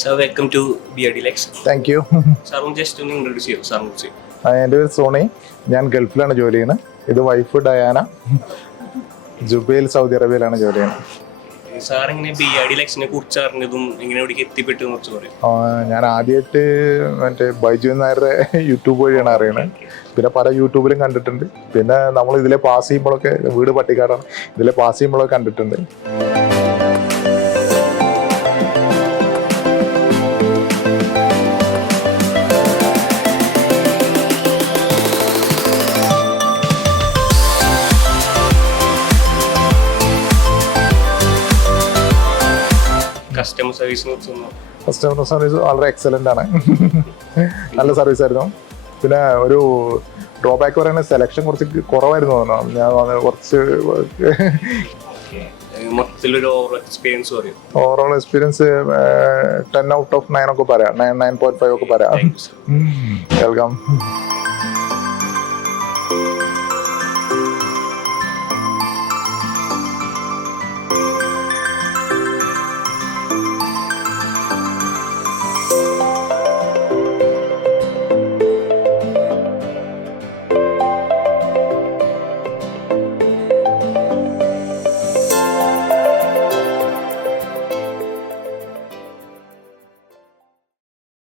Sir, welcome to BRD Lex. Thank you. സാറും just ഒന്ന് introduce ചെയ്യും സാറിനെ കുറിച്ച്. എൻ്റെ പേര് സോണി. ഞാൻ ഗൾഫിലാണ് ജോലി ചെയ്യുന്നത്. ഇത് വൈഫ് ഡയാന. ജുബൈൽ സൗദി അറേബ്യയിലാണ് ജോലി ചെയ്യുന്നത്. സാർ ഇങ്ങനെ BRD Lexനെ കുറിച്ച് അറിഞ്ഞതും ഇങ്ങനെ ഇവിടേക്ക് എത്തിപ്പെട്ടു എന്ന് കുറിച്ച് പറയും. ഞാൻ ആദ്യമായിട്ട് മറ്റേ ബൈജു നായരുടെ യൂട്യൂബ് വഴിയാണ് അറിയണത്. പിന്നെ പല യൂട്യൂബിലും കണ്ടിട്ടുണ്ട്. പിന്നെ നമ്മൾ ഇതിലെ പാസ് ചെയ്യുമ്പോഴൊക്കെ, വീട് പട്ടിക്കാടാണ്, ഇതിലെ പാസ് ചെയ്യുമ്പോഴൊക്കെ കണ്ടിട്ടുണ്ട്. കസ്റ്റമർ സർവീസിനെ കുറിച്ചൊന്നും. കസ്റ്റമർ സർവീസ് വളരെ എക്സലൻ്റ് ആണ്. നല്ല സർവീസ് ആയിരുന്നു. പിന്നെ ഒരു ഡ്രോബാക്ക് പറയുന്നത് സെലക്ഷൻ കുറച്ച് കുറവായിരുന്നു തോന്നുന്നു. ഞാൻ കുറച്ച് മൊത്തത്തിലൊരു ഓവറോൾ എക്സ്പീരിയൻസ് പറയും. ഓവറോൾ എക്സ്പീരിയൻസ് 10 out of 9 ഒക്കെ പറയാം. 9.5 ഒക്കെ പറയാം. Thank you, sir. വെൽക്കം.